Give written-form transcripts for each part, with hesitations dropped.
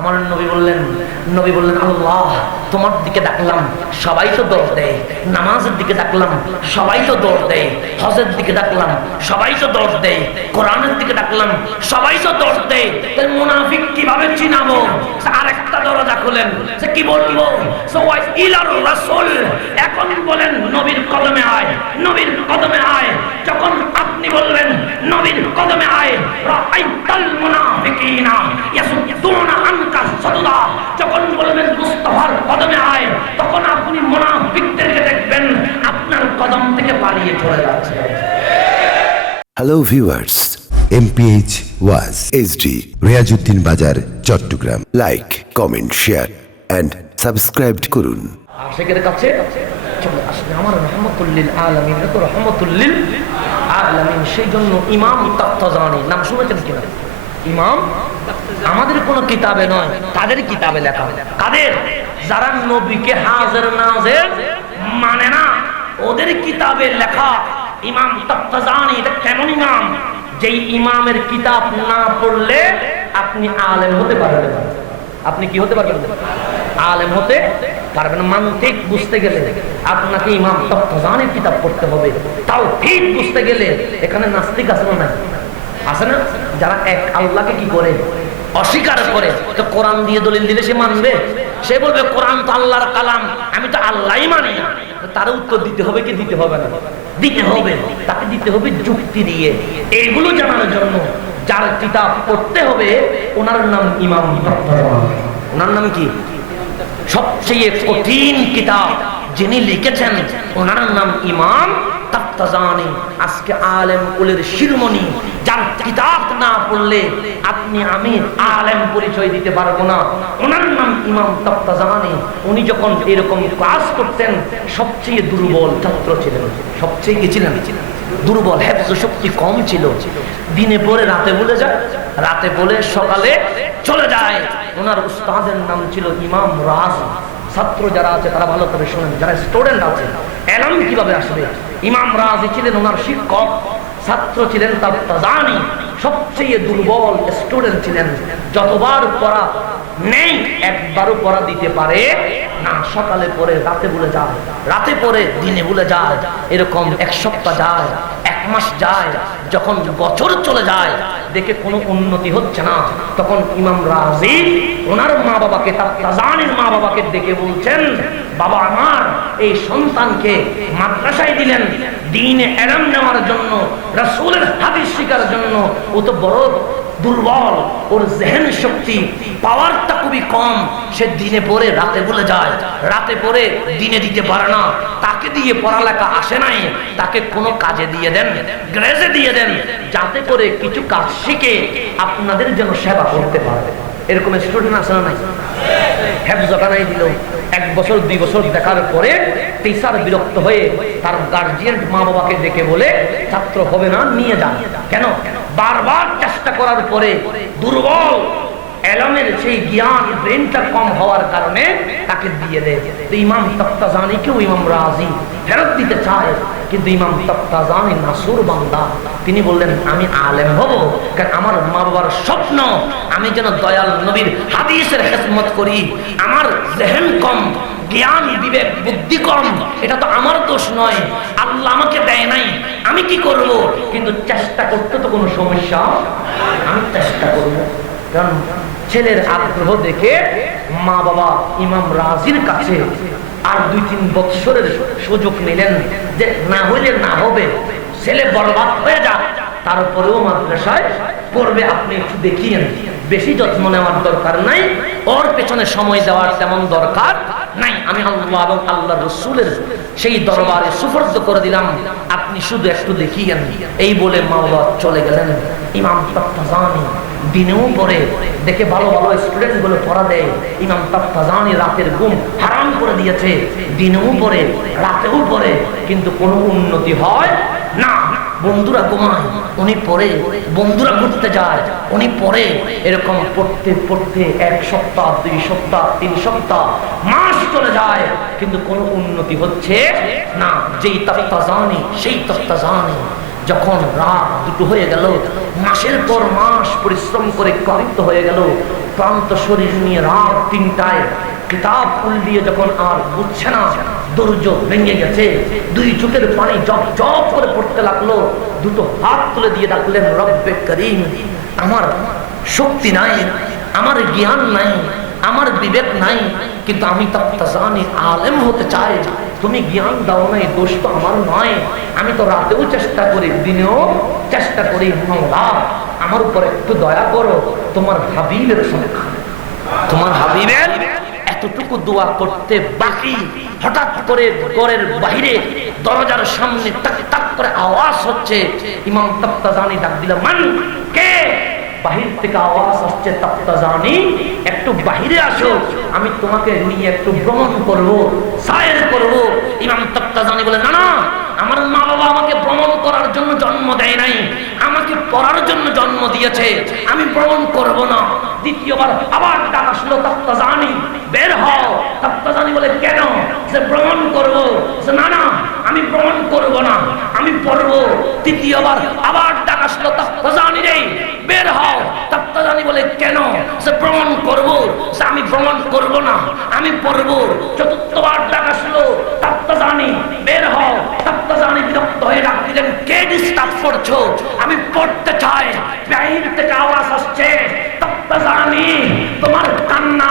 আমার নবী বললেন আল্লাহ তোমার দিকে ডাকলাম সবাই তো দৌড় দেয়, নামাজের দিকে ডাকলাম সবাই তো দৌড় দেয়, হজের দিকে ডাকলাম সবাই তো দৌড় দেয়, কোরআনের দিকে ডাকলাম সবাই তো দৌড় দেয়, তাই মুনাফিক কিভাবে চিনাবো? আরেকটা দরজা খুলেন, সে কি বলবো? ইলার রাসূল, এখন বলেন নবীর কদমে আয়, নবীর কদমে আয়। যখন আপনি বলবেন নবীর কদমে আয়, রাআইতাল মুনাফিকিনা ইয়াসুদ্দুনা আনকা সাদুদা, যখন বলবেন মুস্তাফার কদমে আয়, তখন আপনি মুনাফিকদেরকে দেখবেন আপনার কদম থেকে পালিয়ে চলে যাচ্ছে। হ্যালো ভিউয়ার্স, MPH ওয়াজ HD Riazuddin Bazar, Chattogram. Like, comment, share and subscribe করুন। আশিকের কাছে চলে আসলে আমার রহমতুল লিল আলামিন, এত রহমতুল লিল আলামিন। সেই জন্য ইমাম তাফতাজানি নাম শুনেছেন কিনা? ইমাম আমাদের কোন কিতাবে নয়, তাদের কিতাবে লেখা। কাদের? যারা নবীকে হাজির নাজির মানে না, ওদের কিতাবে লেখা ইমাম তাফতাজানি। এটা কেমন ইমাম? যেই ইমামের কিতাব না পড়লে আপনি আলেম হতে পারবেন না। আপনি কি হতে পারবেন? আলেম হতে পারবেন। মানতিক বুঝতে গেলে আপনাকে ইমাম তাফতাজানির কিতাব পড়তে হবে। তাওহীদ বুঝতে গেলে এখানে নাস্তিক আছে না? আছে না? যারা এক আল্লাহকে কি করে? অস্বীকার করে। তো কোরআন দিয়ে দলিল দিলে সে মানবে? সে বলবে কোরআন তো আল্লাহর কালাম, আমি তো আল্লাহই মানি না। তার উত্তর দিতে হবে কি দিতে হবে না? দিতে হবে। তাকে দিতে হবে যুক্তি দিয়ে। এগুলো জানার জন্য যার কিতাব পড়তে হবে ওনার নাম ইমাম তাফতাজানি। ওনার নাম কি? সবচেয়ে কঠিন কিতাব যিনি লিখেছেন ওনার নাম ইমাম তাফতাজানি। আজকে আলেম কুলের শিরোমণি, যার কিতাব না পড়লে আপনি আমি আলেম পরিচয় দিতে পারবো না। ওনার নাম ইমাম তাফতাজানি। উনি যখন এরকম ক্লাস করতেন সবচেয়ে দুর্বল ছাত্র ছিলেন। সবচেয়ে কি ছিলেন? দুর্বল, হেফজ শক্তি কম ছিল। দিনে পড়ে রাতে ভুলে যায়, রাতে বলে সকালে চলে যায়। ওনার উস্তাদের নাম ছিল ইমাম রাজি। ছাত্র যারা আছে তারা ভালো করে শোনেন, যারা স্টুডেন্ট আছে এলম কিভাবে আসবে। ইমাম রাজি ছিলেন ওনার শিক্ষক, ছাত্র ছিলেন তাফতাজানি। সবচেয়ে দুর্বল স্টুডেন্ট ছিলেন। যতবার পড়া নেই একবারও পড়া দিতে পারে না। সকালে পড়ে রাতে ভুলে যায়, রাতে পড়ে দিনে ভুলে যায়। এরকম এক সপ্তাহ যায়, এক মাস যায়। যখন বছর চলে যায় দেখে কোনো উন্নতি হচ্ছে না, তখন ইমাম রাজি ওনার মা বাবাকে, তাফতাজানির মা বাবাকে ডেকে বলছেন, বাবা আমার এই সন্তানকে মাদ্রাসায় দিলেন দ্বীনে ইলম নেওয়ার জন্য, রাসূলের হাদিস শিখার জন্য। ও তো বড় দুর্বল, ওর জেহেন শক্তি পাওয়ারটা খুবই কম। সে দিনে পড়ে রাতে ভুলে যায়, রাতে পড়ে দিনে দিতে পারে না। তাকে দিয়ে পড়ালেখা আসে নাই, তাকে কোনো কাজে দিয়ে দেন, গ্রেজে দিয়ে দেন, যাতে করে কিছু কাজ শিখে আপনাদের যেন সেবা করতে পারে। এরকম স্টুডেন্ট আছে না নাই? হেফজটা নাই দিল, 1 বছর 2 বছর দেখার পরে টিচার বিরক্ত হয়ে তার গার্জিয়ান মা বাবাকে ডেকে বলে ছাত্র হবে না, নিয়ে যান। কেন? বারবার চেষ্টা করার পরে দুর্বল এলমের সেই জ্ঞান, ব্রেনটা কম হওয়ার কারণে তাকে দিয়ে দেয়। তো ইমাম তাফতাজানিকেও ইমাম রাজি ফেরত দিতে চায়, কিন্তু ইমাম তাফতাজানি নাসুর বান্দা। তিনি বললেন আমি আলেম হব, কারণ আমার মা বাবার স্বপ্ন আমি যেন দয়াল নবীর হাদিসের খেদমত করি। আমার জেহেন কম, জ্ঞান বিবেক বুদ্ধি কম, এটা তো আমার দোষ নয়, আল্লাহ আমাকে দেয় নাই, আমি কি করব? কিন্তু চেষ্টা করতে তো কোনো সমস্যা, আমি চেষ্টা করব। কারণ ছেলের আগ্রহ দেখে মা বাবা ইমাম রাজির কাছে আর 2-3 বছরের সুযোগ নিলেন, যে না হইলে না হবে, ছেলে বরবাদ হয়ে যাক, তারপরেও মাদ্রাসায় পড়বে। আপনি একটু দেখিয়েন, বেশি যত্ন নেওয়ার দরকার নাই, ওর পেছনে সময় দেওয়ার তেমন দরকার নাই। আমি আল্লাহ এবং আল্লাহ রসুলের সেই দরবারে সুপর্দ করে দিলাম, আপনি শুধু একটু দেখিয়েন। এই বলে মা বাবা চলে গেলেন। ইমাম তাফতাজানি দিনেও পড়ে, দেখে ভালো ভালো স্টুডেন্ট গুলো পড়া দেয়। ইমাম তাফতাজানি রাতের ঘুম হারাম করে দিয়েছে, দিনেও পড়ে রাতেও পড়ে, কিন্তু কোনো উন্নতি হয় না। বন্ধুরা ঘুমায়, উনি পড়ে। বন্ধুরা ঘুরতে যায়, উনি পড়ে। এরকম পড়তে পড়তে 1 সপ্তাহ 2 সপ্তাহ 3 সপ্তাহ মাস চলে যায়, কিন্তু কোনো উন্নতি হচ্ছে না। যেই তাফতাজানি সেই তাফতাজানি যখন রাত 2 হয়ে গেল, মাসের পর মাস পরিশ্রম করে ক্লান্ত হয়ে গেল, ক্লান্ত শরীর নিয়ে রাত 3টায় কিতাব উল্টিয়ে যখন আর বুঝছে না, ধৈর্য ভেঙে গেছে, দুই চোখের পানি জপ জপ করে পড়তে লাগলো, দুটো হাত তুলে দিয়ে ডাকলেন, রব্বে করিম, আমার শক্তি নাই, আমার জ্ঞান নাই, আমার বিবেক নাই, কিন্তু আমি তাফতাজানি আলেম হতে চাই। তুমি জ্ঞান দাও নাই, দোষ তো আমার নয়। আমি তো রাতেও চেষ্টা করি, দিনেও চেষ্টা করি। মাওলা, আমার উপর একটু দয়া করো। তোমার হাবিবের সংখ্যা, তোমার হাবিবের এতটুকু দোয়া করতে বাকি, হঠাৎ করে ঘরের বাইরে দরজার সামনে টাক টাক করে আওয়াজ হচ্ছে। ইমাম তাফতাজানি ডাক দিলেন, মান, কে? বাহির থেকে আওয়াজ আসছে, তাফতাজানি একটু বাহিরে আসো, আমি তোমাকে নিয়ে একটু ভ্রমণ করব, সায়ের করব। ইমাম তাফতাজানি বলে, না না, আমার মা বাবা আমাকে ভ্রমণ করার জন্য জন্ম দেয় নাই, আমাকে পড়ার জন্য জন্ম দিয়েছে, আমি ভ্রমণ করব না। দ্বিতীয়বার আবার ডাক আসলো, তাফতাজানি বের হও। তাফতাজানি বলে, কেন? সে ভ্রমণ করব। না না, আমি ভ্রমণ করব না, আমি পড়ব। তৃতীয়বার আবার ডাক আসলো, তাফতাজানি রে বের হও। তাফতাজানি বলে, কেন? সে ভ্রমণ করব। সে আমি ভ্রমণ করব না, আমি পড়ব। চতুর্থবার ডাক আসলো, তাফতাজানি বের হও। তাফতাজানি বিরক্ত হয়ে ডাক দিলেন, কে ডিস্টার্ব করছো? আমি পড়তে চাই। বাহির থেকে আওয়াজ আসছে, তাফতাজানি তোমার কান্না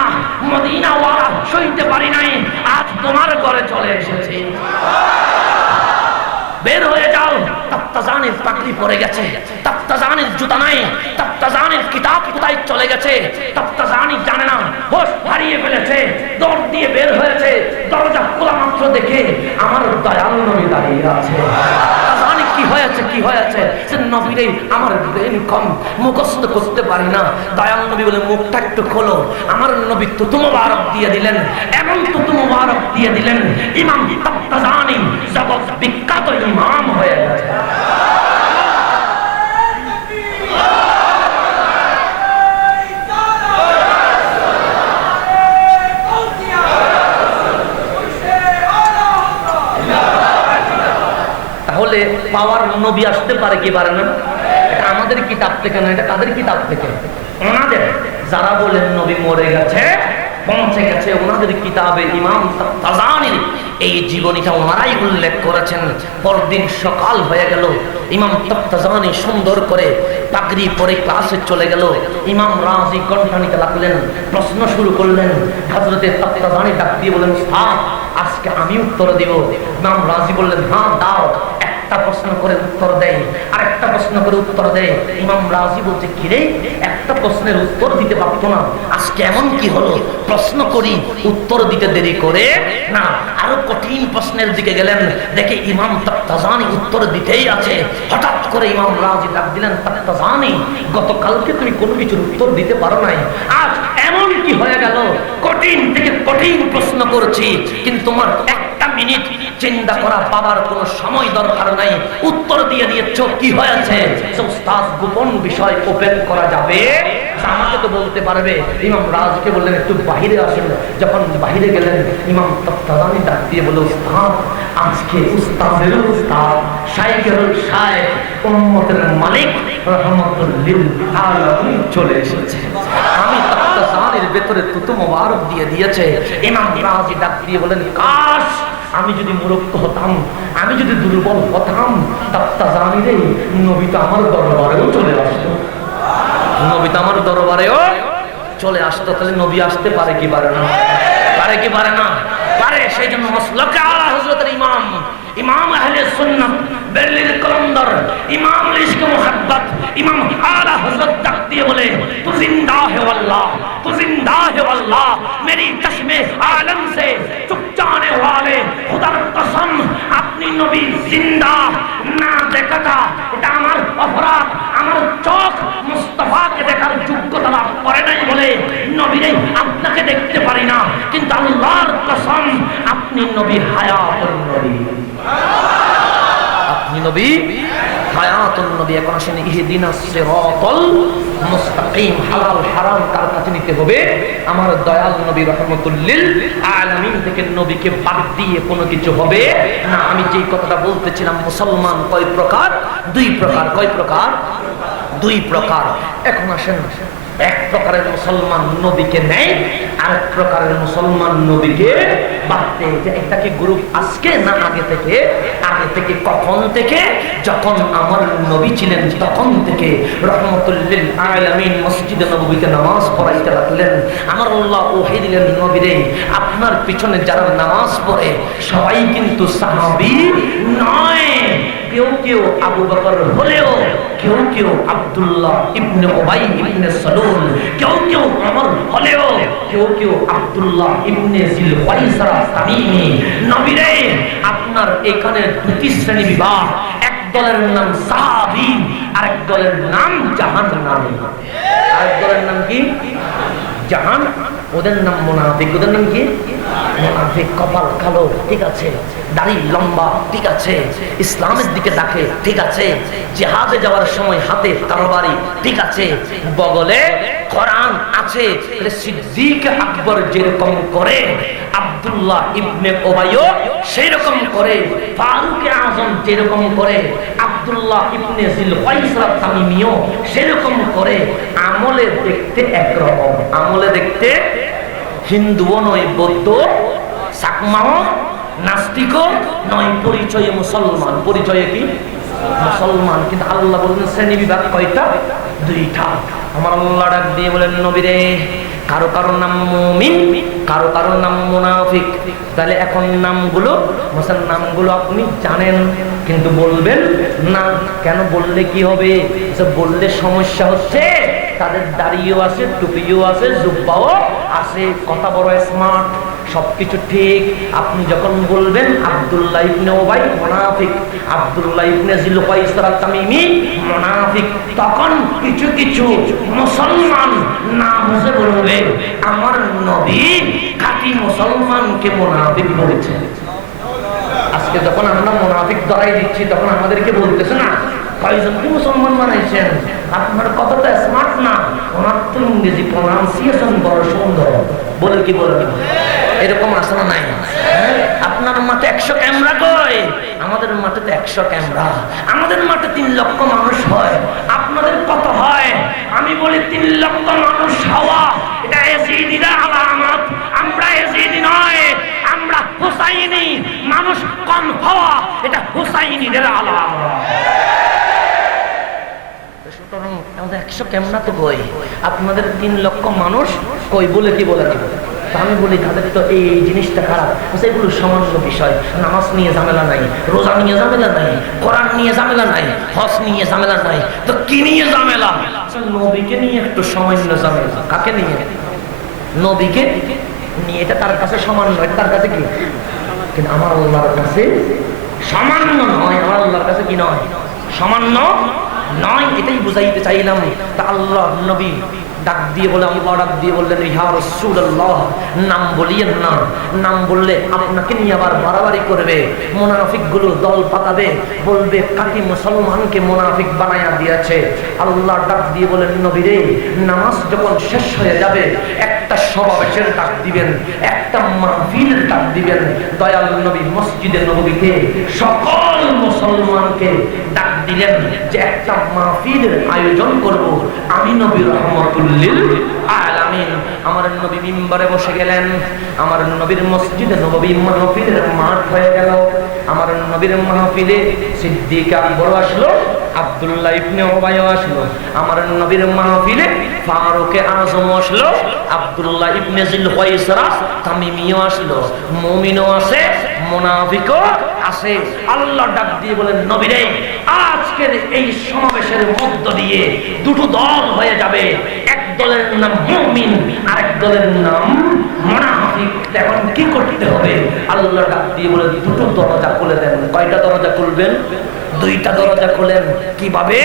মদিনাওয়ালা সইতে পারি নাই, আজ তোমার ঘরে চলে এসেছি, বের হয়ে যাও। তাফতাজানির পাগড়ি পরে গেছে, তাফতাজানির জুতা নাই, তাফতাজানির কিতাব কোথায় চলে গেছে, তাফতাজানি জানে না, হোশ হারিয়ে ফেলেছে, দৌড় দিয়ে বের হয়েছে। দরজা খোলা মাত্র দেখে আমার দয়াল নবী দাঁড়িয়ে আছে। তাফতাজানি কি হয়েছে, কি হয়েছে? সে নবীরে আমার ব্রেন কম, মুখস্থ করতে পারি না। দয়াল নবী বলে, মুখটা একটু খোলো। আমার নবী তুতু মুবারক দিয়ে দিলেন, এমন তুতু মুবারক দিয়ে দিলেন, ইমাম তাফতাজানি জগৎ বিখ্যাত ইমাম হয়ে গেছে। তাহলে পাওয়ার নবী আসতে পারে কি পারে না? এটা আমাদের কিতাব থেকে না, এটা কাদের কিতাব থেকে? ওনাদের। যারা বলেন নবী মরে গেছে, পৌঁছে গেছে, ওনাদের কিতাবে ইমাম তাফতাজানির এই জীবনীটা ওনারাই উল্লেখ করেছেন। পরদিন সকাল হয়ে গেল, ইমাম তাফতাজানি সুন্দর করে পাগড়ি পরে ক্লাসে চলে গেল। ইমাম রাজি কণ্ঠ নিতে লাগলেন, প্রশ্ন শুরু করলেন। হযরতে তাফতাজানি ডাক দিয়ে বলেন, উস্তাদ, আজকে আমি উত্তর দিব। ইমাম রাজি বললেন, হ্যাঁ দাও। একটা প্রশ্ন করে উত্তর দেয়, আর একটা প্রশ্ন করে উত্তর দেয়। ইমাম রাজি বলছে, কিরে, একটা প্রশ্নের উত্তর দিতে পারতো না, আজকে এমন কি হলো? প্রশ্ন করি, উত্তর দিতে দেরি করে না, আরো কঠিন প্রশ্নের দিকে গেলেন। দেখে ইমাম তাফতাজানি উত্তর দিতেই আছে। হঠাৎ করে ইমাম রাজি ডাক দিলেন, তাফতাজানি, গতকালকে তুমি কোনো কিছুর উত্তর দিতে পারো নাই, আজ এমন কি হয়ে গেল? কঠিন থেকে কঠিন প্রশ্ন করছি, কিন্তু তোমার একটা মিনিট চিন্তা করা বাবার কোনো সময় দরকার নাই, উত্তর দিয়ে দিয়েছ, কি হয়েছে? উস্তাদ, গোপন বিষয় ওপেন করা যাবে? আমাকে তো বলতে পারবে। ইমাম রাজকে বললেন, একটু বাহিরে আসেন। যখন বাহিরে গেলেন, ইমাম তাফতাজানি ডাক দিয়ে বলে, উস্তাদ, আজকে উস্তাদের উস্তাদ, শাইখের শাইখ, উম্মতের মালিক রাহমাতুল লিল আলামিন চলে এসেছে। আমি তাফতাজানির ভেতরে তুতু মুবারক দিয়ে দিয়েছে। ইমাম রাজি ডাক দিয়ে বলেন, কাশ আমি যদি মূর্খ হতাম, আমি যদি দুর্বল হতাম, তাফতাজানি রে, নবী তো আমার দরবারেও চলে আসতো, নবী তো আমার দরবারেও চলে আসতো। তাহলে নবী আসতে পারে কি পারে না? পারে কি পারে না? পারে। সেই জন্য মাসলাকে আলা হযরতের ইমাম, ইমাম আহলে সুন্নাত, বেরলিনের কলন্দর, ইমাম ইশক মুহাব্বত, ইমাম আলা হযরত ডাক দিয়ে বলে, তু জিন্দা হে আল্লাহ, তু জিন্দা হে আল্লাহ, মেরি চশমে আলম সে চুপ जाने वाले खुदार कसम, আপনি নবী জিন্দা না দেখাটা এটা আমার অপরাধ। আমার চোখ মুস্তাফাকে দেখার যোগ্যতা লাভ করে নাই বলে নবীরে আপনাকে দেখতে পারি না, কিন্তু আল্লাহর কসম আপনি নবী হায়াতুন নবী, আপনি নবী হায়াতুন নবী। এখন আসেন, ইহদিনাস সিরাতাল মুস্তাকিম, হালাল হারাম তার কাছে নিতে হবে। আমার দয়াল নবী রাহমাতুল লিল আলামিন থেকে নবীকে বাদ দিয়ে কোনো কিছু হবে না। আমি যেই কথাটা বলতেছিলাম, মুসলমান কয় প্রকার? দুই প্রকার। কয় প্রকার? দুই প্রকার। এখন আসেন, এক প্রকারের মুসলমান নবীকে নেয়, আরেক প্রকারের মুসলমান নবীকে বাদ দেয়। যে এটাকে গ্রুপ আজকে না আগে থেকে? আগে থেকে। কখন থেকে? যখন আমার নবী ছিলেন তখন থেকে রহমতুল লিল আলামিন মসজিদে নববীতে নামাজ পড়াইতে লাগলেন। আমার আল্লাহ ওহী দিলেন, নবীরে আপনার পিছনে যারা নামাজ পড়ে সবাই কিন্তু সাহাবী নয়। কেউ কেউ আবু বকর হলেও, কেউ কেউ আব্দুল্লাহ ইবনে উবাই ইবনে সালুল, কেউ কেউ ওমর হলেও, কেউ কেউ আব্দুল্লাহ ইবনে জিল ওয়াইসরা তামিমি। নবীরে আপনার এখানে দুটি শ্রেণী বিভাগ, এক দলের নাম সাহাবী, আরেক দলের নাম জাহান্নামী। আরেক দলের নাম কি? জাহান। ওদের নাম মুনাফিক। ওদের নাম কি? মুনাফিক। কপাল কালো, ঠিক আছে, দাড়ি লম্বা, ঠিক আছে, ইসলামের দিকে ডাকে, ঠিক আছে, জিহাদে যাওয়ার সময় হাতে তরবারি, ঠিক আছে, বগলে কোরআন আছে। সিদ্দিক আকবর যেরকম করে, আব্দুল্লাহ ইবনে উবাইও সেই রকম করে, ফারুক আজম যেরকম করে, আব্দুল্লাহ ইবনে জিল ওয়াইসরা তামিমিও সেরকম করে। আমলে দেখতে একরকম, আমলে দেখতে হিন্দুও নয়, বৌদ্ধ, চাকমাও, নাস্তিকও নয়, পরিচয়ে মুসলমান। পরিচয়ে কি? মুসলমান। কিন্তু আল্লাহ বললেন শ্রেণী বিভাগ কয়টা? দুইটা। আমার আল্লাহ ডাক দিয়ে বলেন, নবীরে কারো কারো নাম মুমিন, কারো কারো নাম মুনাফিক। তাহলে এখন নামগুলো, নামগুলো আপনি জানেন কিন্তু বলবেন না। কেন? বললে কি হবে? বললে সমস্যা হচ্ছে, তাদের দাড়িও আছে, টুপিও আছে, জুব্বাও আছে, কথা বড় স্মার্ট, সবকিছু ঠিক। আপনি যখন বলবেন আব্দুল্লাহ ইবনে উবাই মুনাফিক, আব্দুল্লাহ ইবনে জিল ওয়াইসরা তামিমি মুনাফিক, তখন কিছু কিছু মুসলমান না বুঝে বলবে আমার নবী খাঁটি মুসলমানকে মুনাফিক বলেছে। আজকে যখন আমরা মুনাফিক ধরাই দিচ্ছি তখন আমাদেরকে বলতেছে না কয়জনকে মুসলমান বানাইছেন, আপনার কথাটা স্মার্ট না, ওনার তো ইংরেজি প্রনাউন্সিয়েশন বড় সুন্দর। বলে কি বলবেন? এরকম আসলে নাই। আপনার মাঠে 100 ক্যামেরা কই, আমাদের মাঠে তো 100 ক্যামেরা। আমাদের মাঠে 3 লক্ষ মানুষ হয়, আপনাদের কত হয়? আমি বলি 3 লক্ষ মানুষ হওয়া এটা এজিদির আলামত। আমরা এজিদি নয়, আমরা হুসাইনি। মানুষ কম হওয়া এটা হুসাইনিদের আলামত। 100 ক্যামেরা তো কই, আপনাদের 3 লক্ষ মানুষ কই? বলে কি বলে কি? আমি বলি তাদের তো এই জিনিসটা খারাপ। এগুলো সামান্য বিষয়। নামাজ নিয়ে ঝামেলা নাই, রোজা নিয়ে ঝামেলা নাই, কোরআন নিয়ে ঝামেলা নাই, হজ নিয়ে ঝামেলা নাই, তো কি নিয়ে ঝামেলা? নবীকে নিয়ে একটু সামান্য ঝামেলা। কাকে নিয়ে? নবীকে নিয়ে। এটা তার কাছে সামান্য, এটা তার কাছে কি? কিন্তু আমার আল্লাহর কাছে সামান্য নয়। আমার আল্লাহর কাছে কি নয়? সামান্য নয়। এটাই বুঝাইতে চাইলাম। তা আল্লাহ নবী ডাক দিয়ে বলে, আল্লাহ ডাক দিয়ে বললেন, ইয়া রাসূলুল্লাহ নাম বলিয়েন না, নাম বললে আপনাকে নিয়ে আবার বাড়াবাড়ি করবে, মুনাফিক গুলো দল পাতাবে, বলবে কাকি মুসলমানকে মুনাফিক বানায়া দিয়েছে। আল্লাহ ডাক দিয়ে বলেন, নবী রে নামাজ যখন শেষ হয়ে যাবে একটা সমাবেশের ডাক দিবেন, একটা মাহফিলের ডাক দিবেন। দয়াল নবী মসজিদে নববীতে সকল মুসলমানকে ডাক দিলেন যে একটা মাহফিলের আয়োজন করব। আমি নবী রহমতুল্লাহ আলামিন। আমার নবী মিম্বরে বসে গেলেন। আমার নবীর মসজিদে নববী মাহফিলের মাঠ হয়ে গেল। আমার নবীর মাহফিলে সিদ্দিক আকবর আসলো, আব্দুল্লাহ ইবনে উবাই আসলো। আমার নবীর মাহফিলে ফারুক আজম আসলো, আব্দুল্লাহ ইবনে জিল ওয়াইসরা তামিমিও আসলো। মুমিনও আছে, মুনাফিকও আছে। আল্লাহ ডাক দিয়ে বলেন, নবী রে আজকের এই সমাবেশের মধ্য দিয়ে দুটো দল হয়ে যাবে। এক দলের নাম মুমিন, আরেক দলের নাম মুনাফিক। এখন কি করতে হবে? আল্লাহ ডাক দিয়ে বলে দুটো দরজা খুলে দেন। কয়টা দরজা খুলবেন? 2টা দরজা খুলেন। কিভাবে?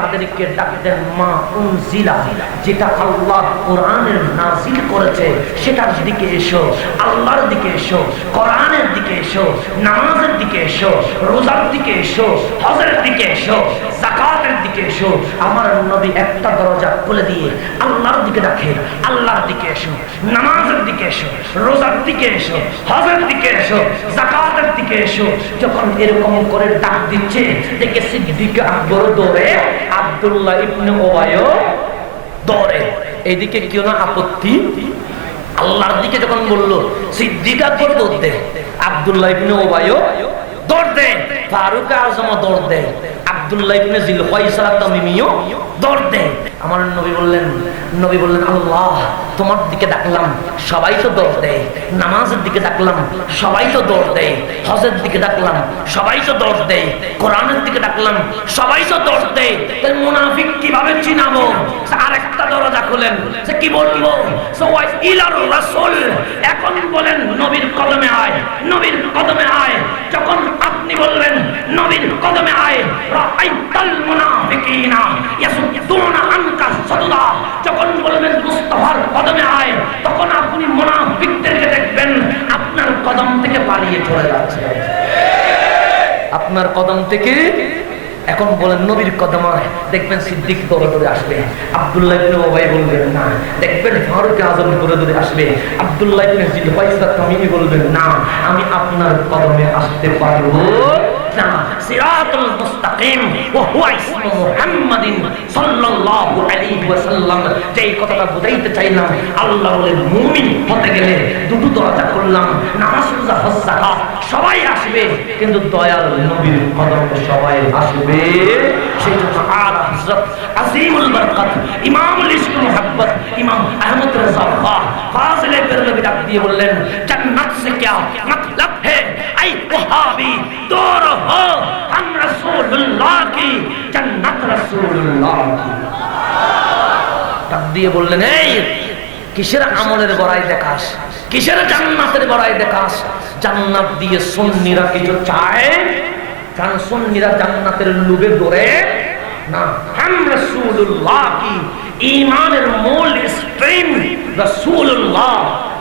তাদেরকে ডাক দেন মা উনজিলা, যেটা আল্লাহ কোরআনের নাজিল করেছে সেটার দিকে এসো, আল্লাহর দিকে এসো, কোরআনের দিকে এসো, নামাজের দিকে এসো, রোজার দিকে এসো, হজের দিকে এসো, যাকাতের দিকে এসো। আমার নবী একটা দরজা খুলে দিয়ে আল্লাহর দিকে ডাকে, আল্লাহর দিকে এসো, নামাজের দিকে এসো, রোজার দিকে এসো, হজের দিকে এসো, যাকাতের দিকে এসো। যখন এরকম করে ডাক দিচ্ছে দেখে সিদ্দিক আকবর দৌড়ে, আব্দুল্লাহ ইবনে উবাইও দৌড়ে। এইদিকে কেউ না আপত্তি, আল্লাহর দিকে যখন বললো সিদ্দিক আকবর দৌড় দেয়, আব্দুল্লাহ ইবনে উবাইও দৌড় দেয়, ফারুক আজমও দৌড় দেয়, আব্দুল্লাহ ইবনে জিলফাইসার তামিমিও দৌড় দেয়। আমার নবী বললেন আল্লাহ তোমার দিকে ডাকলাম সবাই তো দৌড় দেয়, নামাজের দিকে ডাকলাম সবাই তো দৌড় দেয়, হজের দিকে ডাকলাম সবাই তো দৌড় দেয়, কোরআনের দিকে ডাকলাম সবাই তো দৌড় দেয়, তাহলে মুনাফিক কিভাবে চিনাবো? আরেকটা দরজা খুলেন, সে কি বলবো? ইলার রাসূল, এখন বলেন নবীর কদমে আয়, নবীর কদমে আয়। যখন আপনি বলবেন নবীর কদমে আয়, রাআইতাল মুনাফিকিনা ইয়াসুদ্দুনা আনকা সাদুদা, যখন বলবেন মুস্তাফার কদমে আয়, তখন আপনি মুনাফিকদেরকে দেখবেন আপনার কদম থেকে পালিয়ে চলে যাচ্ছে, আপনার কদম থেকে। এখন বলেন নবীর কদমায়, দেখবেন সিদ্দিক দৌড়ে দৌড়ে আসবে, আব্দুল্লাহ ইবনে উবাই বলবেন না, দেখবেন ফারুক আজম দৌড়ে দৌড়ে আসবে, আব্দুল্লাহ ইবনে জিলফাইসার তামিমি বলবেন না, আমি আপনার কদমে আসতে পারবো না। সিরাতুল মুস্তাকিম ওয়া হুয়া ইসমু মুহাম্মাদিন সাল্লাল্লাহু আলাইহি ওয়াসাল্লাম, যেই কথাটা বুঝাইতে চাইলাম, আল্লাহ বলেন মুমিন হতে গেলে দুটো দরজা করলাম, নামাজ রোজা হজ যাকাত সবাই আসবে, কিন্তু দয়াল নবীর কদমে সবাই আসবে। সেই জন্য আলা হযরত আজিমুল বরকত ইমামুল ইশক মুহাব্বত ইমাম আহমদ রাজা খান ফাজিলে বেরলভী ডাক দিয়ে বললেন, জান্নাত সে क्या मतलब है ऐ वहाबी, दूर हो हम रसूलुल्लाह की जन्नत रसूलुल्लाह की। ডাক দিয়ে বললেন, এই কিসের আমলের বড়াই দেখাস, কিসের জান্নাতের বড়াই দেখাস? জান্নাত দিয়ে সুন্নিরা কিছু চায়, কারণ সুন্নিরা জান্নাতের লোভে দৌড়ে না। হাম রাসূলুল্লাহ কি ঈমানের মূল স্ট্রিম রাসূলুল্লাহ,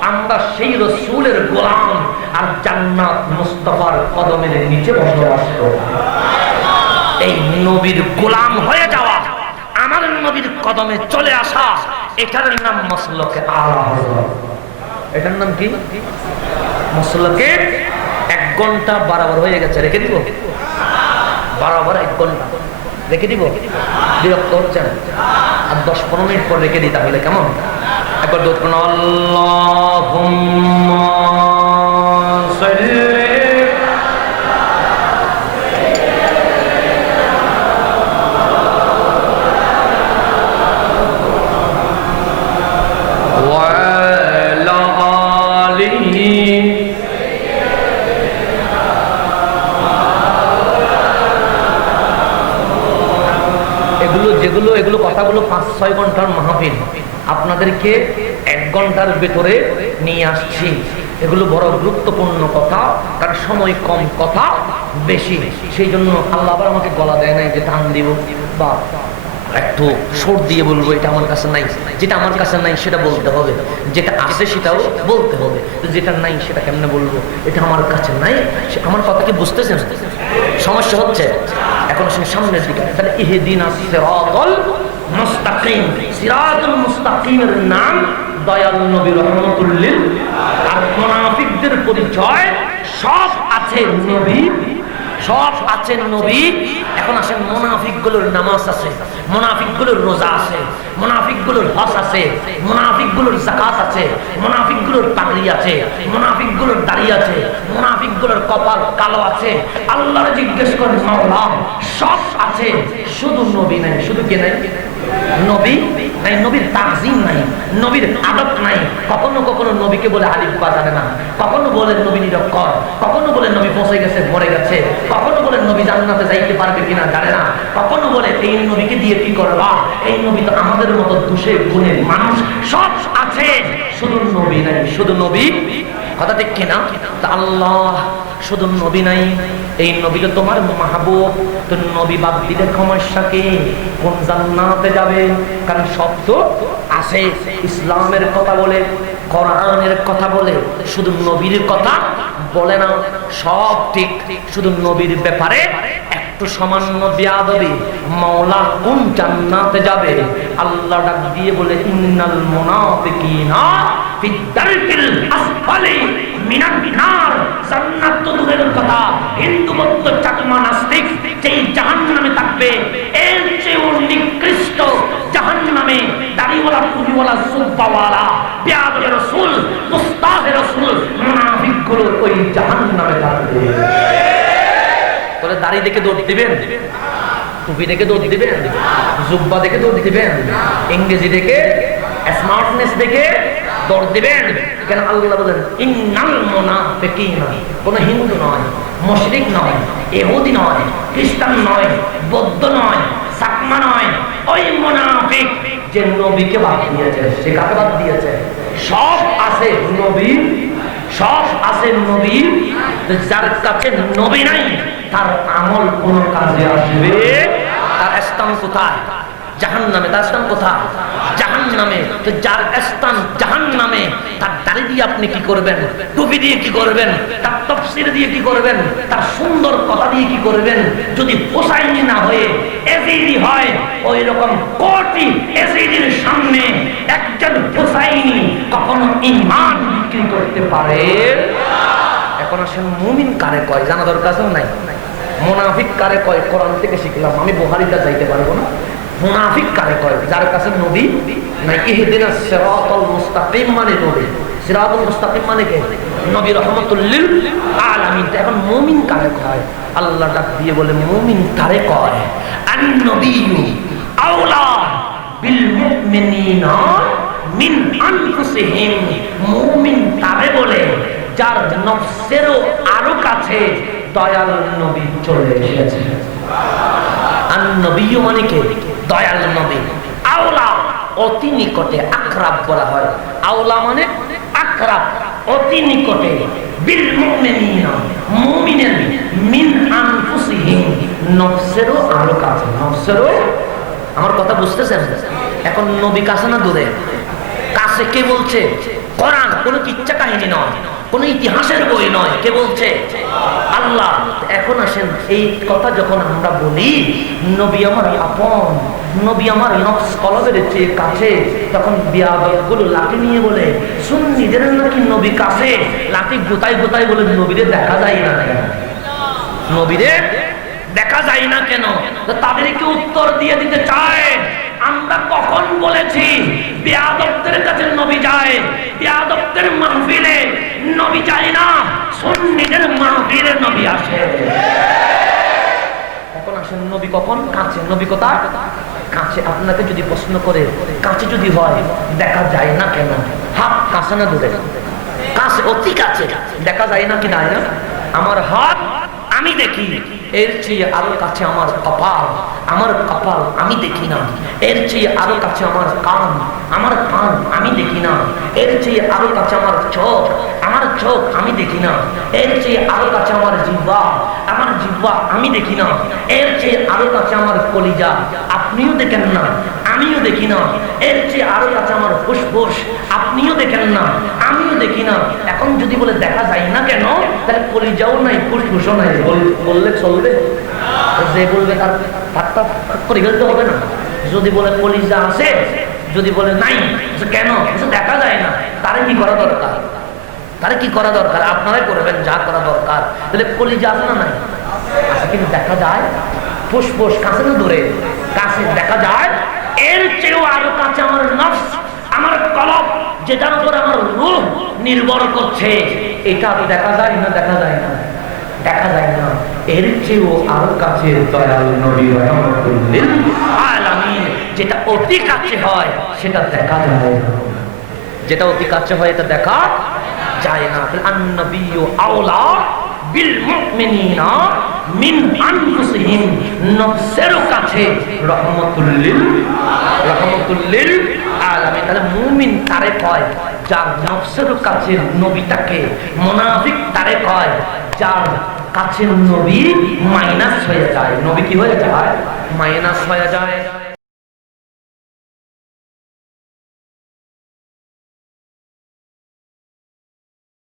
আমরা সেই রাসূলের গোলাম, আর জান্নাত মুস্তাফার কদমের নিচে বসবাস করি। এই নবীর গোলাম হয়ে যাওয়া, আমার নবীর কদমে চলে আসা, এটার নাম মাসলকে আলা হযরত। এটার নাম কি? মাসলকে। 1 ঘন্টা বরাবর হয়ে গেছে, রেখে দিব বরাবর 1 ঘন্টা রেখে দিব, বিরক্ত হচ্ছেন? আর 10-15 মিনিট পর রেখে দিই, তাহলে কেমন? একবার দোয়া করুন, আল্লাহুম্মা সাল্লি ওয়া আলা আলিহি। এগুলো কথাগুলো 5-6 ঘন্টার মাহফিল, আপনাদেরকে 1 ঘন্টার ভেতরে নিয়ে আসছি। এগুলো বড় গুরুত্বপূর্ণ কথা, কারণ সময় কম, কথা বেশি। সেই জন্য আল্লাহ আবার আমাকে গলা দেয় নাই যে টান দিব বা একটু সুর দিয়ে বলবো, এটা আমার কাছে নাই। যেটা আমার কাছে নাই সেটা বলতে হবে, যেটা আছে সেটাও বলতে হবে, যেটা নাই সেটা কেমনে বলবো? এটা আমার কাছে নাই। আমার কথা কি বুঝতেছেন? সমস্যা হচ্ছে এখন সামনের দিকে। তাহলে ইহদিনাস সিরাতাল মুস্তাকিম, সিরাতুল মুস্তাকিমের নাম দয়াল নবী রহমাতুল লিল। আর মুনাফিকদের পরিচয় সব আছে নবী, সব আছে নবী। এখন আসেন, মুনাফিকগুলোর নামাজ আছে, মুনাফিকগুলোর রোজা আছে, মুনাফিকগুলোর হজ আছে, মুনাফিকগুলোর যাকাত আছে, মুনাফিকগুলোর পাগড়ি আছে, মুনাফিকগুলোর দাড়ি আছে, মুনাফিকগুলোর কপাল কালো আছে। আল্লাহর জিজ্ঞেস করেন, মাওলা সব আছে, শুধু নবী নাই। শুধু কে নাই? নবী নাই, নবীর তাজিম নাই, নবীর আদব নাই। কখনো কখনো নবীকে বলে আলিফ বা জানে না, কখনো বলে নবী নিরক্ষর, কখনো বলে নবী পৌঁছে গেছে, মরে গেছে, কখনো বলে নবী জান্নাতে যাইতে পারবে কিনা জানে না, কখনো বলে এই নবীকে দিয়ে কি করবা, এই নবী তো আমাদের মতো দোষে গুণের মানুষ। সব আছে, শুধু নবী নাই। শুধু নবী, কথা ঠিক কিনা? তা আল্লাহ শুধু নবী নাই, এই নবী তো তোমার মাহবুব, তো নবী বাদ দিলে সমস্যা কি? কোন জান্নাতে যাবে? কারণ সব তো আছে, ইসলামের কথা বলে, কোরআনের কথা বলে, শুধু নবীর কথা বলে না। সব ঠিক, শুধু নবীর ব্যাপারে একটু সামান্য বেয়াদবি। মাওলা কোন জান্নাতে যাবে? আল্লাহ ডাক দিয়ে বলে, ইন্নাল মুনাফিকিনা ফি দারকিল আসফালি মিনান নার। জান্নাত তো দূরের কথা, হিন্দু বৌদ্ধ চাকমা নাস্তিক যেই জাহান্নামে থাকবে, এর চেয়ে চেয়েও নিকৃষ্ট জাহান্নামে দাড়িওয়ালা টুপিওয়ালা সুব্বাওয়ালা বেয়াদব রাসূল মুস্তাফ রাসূল মুনাফিকগুলো ওই জাহান্নামে থাকবে। তাহলে দাড়ি দেখে দৌড় দিবেন, টুপি দেখে দৌড় দিবেন, জুব্বা দেখে দৌড় দিবেন, ইংরেজি দেখে স্মার্টনেস দেখে দৌড় দিবেন? কেন আল্লাহ বলেন ইন্নাল মুনাফিকিনা, কোন হিন্দু নয়, মুশরিক নয়, ইহুদি নয়, খ্রিস্টান নয়, বৌদ্ধ নয়, সাকমা নয়, ওই মুনাফিক যে নবীকে বাদ দিয়েছে। সে কাকে বাদ দিয়েছে? সব আছে নবী, সব আছে নবী, যার কাছে নবী নাই তার আমল কোন কাজে আসবে? তার স্থান কোথায়? জাহান্নামে। তার স্থান কোথায়? জাহান্নামে। তো যার স্থান জাহান্নামে, তার দাড়ি দিয়ে আপনি কি করবেন? টুপি দিয়ে কি করবেন? তার তাফসীর দিয়ে কি করবেন? তার সুন্দর কথা দিয়ে কি করবেন? যদি হুসাইনি না হয়ে এজিদি হয়, ওই রকম কোটি এজিদির সামনে একজন হুসাইনি কখনো ঈমান বিক্রি করতে পারে? এখন আসেন মুমিন কারে কয় জানা দরকার নাই। মুনাফিক কারে কয় কোরআন থেকে শিখলাম, আমি বুখারীতে যাইতে পারবো না। মুনাফিক কারে কয়? যার কাছে নবী নাই। ইহদিনাস সিরাতাল মুস্তাকিম মানে নবী, সিরাতুল মুস্তাকিম মানে কে? নবী রাহমাতুল লিল আলামিন। এখন মুমিন কারে কয়? আল্লাহ ডাক দিয়ে বলে মুমিন কারে কয়? আন নবিয়্যু আওলা বিল মুমিনিনা মিন আনফুসিহিম। মুমিন তারে বলে যার নফসেরও আরো কাছে দয়াল নবী চলে এসেছে। আন নবিয়্যু মানে কে? দয়াল নবী। আওলা অতি নিকটে, আকরাব বলা হয়। আওলা মানে আকরাব, অতি নিকটে। বিল মুমিনিনা, মুমিনের মিন আনফুসিহিম, নফসেরও আরো কাছে। নফসেরও, আমার কথা বুঝতেছেন? এখন নবী কাছে না দূরে? কাছে কে বলছে? কোরআন, কোনো কিচ্ছা কাহিনী নয়, কোন ইতিহাসের বই নয়। কে বলছে? আল্লাহ। এখন আসেন, এই কথা যখন আমরা বলি নবী আমার আপন, নবী আমার নফস কলবের চেয়ে কাছে, তখন বিয়াদতগুলো লাঠি নিয়ে বলে সুন্নিদের নাকি নবী কাছে, লাঠি গোতায় গোতায় বলে নবীরে দেখা যায় না কেন? নবীরে দেখা যায় না কেন? তাদেরকে উত্তর দিয়ে দিতে চায় আমরা কখন বলেছি বেয়াদবদের কাছে নবী যায়? বেয়াদবদের মাহফিলে নবী যায় না, সুন্নিদের মাহফিলে নবী আসে। এখন আসেন নবী কখন কাছে? নবী কোথায়? কাছে। আপনাকে যদি প্রশ্ন করে কাছে যদি হয় দেখা যায় না কেন? হাত কাছে না দূরে? কাছে, অতি কাছে। দেখা যায় না কি? নাই না। আমার হাত আমি দেখি, এর চেয়ে আরো কাছে আমার কপাল, আমার কপাল আমি দেখি না। এর চেয়ে আরো কাছে আমার কান, আমার কান আমি দেখি না। এর চেয়ে আরো কাছে আমার চোখ, আমার চোখ আমি দেখি না। এর চেয়ে আরো কাছে আমার জিহ্বা, আমার জিহ্বা আমি দেখি না। এর চেয়ে আরো কাছে আমার কলিজা, আপনিও দেখেন না, আমিও দেখি না। এর চেয়ে আরো কাছে আমার ফুসফুস, আপনিও দেখেন না, আমিও দেখি না। এখন যদি বলে দেখা যায় না কেন, তাহলে কলিজাও নাই, ফুসফুসও নাই, বললে চলবে? যে বলবে তার ঠাট্টা করে ফেলতে হবে না? যদি বলে কলিজা আছে, যদি বলে নাই, কেন? দেখা যায় না, তারে কি করা দরকার? তারে কি করা দরকার? আপনারাই করবেন যা করা দরকার। তাহলে কলিজা আছে না? নাই, আছে, কিন্তু দেখা যায়। ফুসফুস কাছে না দূরে? কাছে। দেখা যায়। এর চেয়েও আরো কাছে আমার নফস, আমার কলব, যেটার উপর আমার রূহ নির্ভর করছে, এটা দেখা যায় না? দেখা যায় না? দেখা যায় না। এর চেয়েও আরো কাছে দয়াল নবী রাহমাতুল লিল আলামিন। যেটা অতি কাছে হয় সেটা দেখা যায় না, যেটা অতি কাছে হয় এটা দেখা যায় না। আন নবিয়্যু আওলা বিল মুমিনিনা মিন আনফুসিহিম, নফসের কাছে রাহমাতুল লিল আলামিন। তাহলে মুমিন তারে কয় যার নফসের কাছে নবীটাকে, মুনাফিক তারে কয় যার কাছে নবী মাইনাস হয়ে যায়। নবী কি হয়ে যায়? মাইনাস হয়ে যায়।